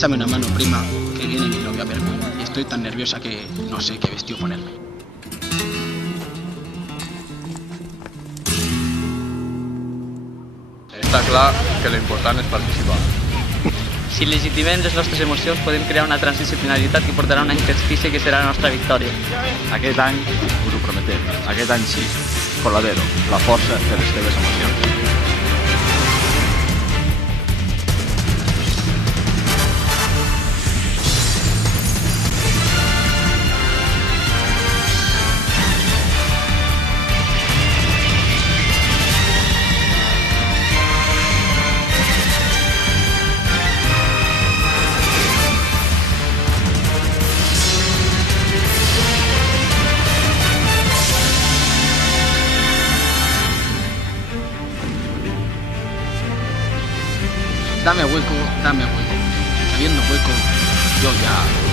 Échame una mano, prima, que viene mi novia a verme y estoy tan nerviosa que no sé qué vestido ponerme. Està clar que l'important és participar. Si legitimem les nostres emocions podem crear una transdisciplinaritat que portarà un any d'exercici que serà la nostra victòria. Aquest any us ho prometem, aquest any sí, Coladero, la força de les teves emocions. Dame hueco, dame hueco. Sabiendo hueco, yo ya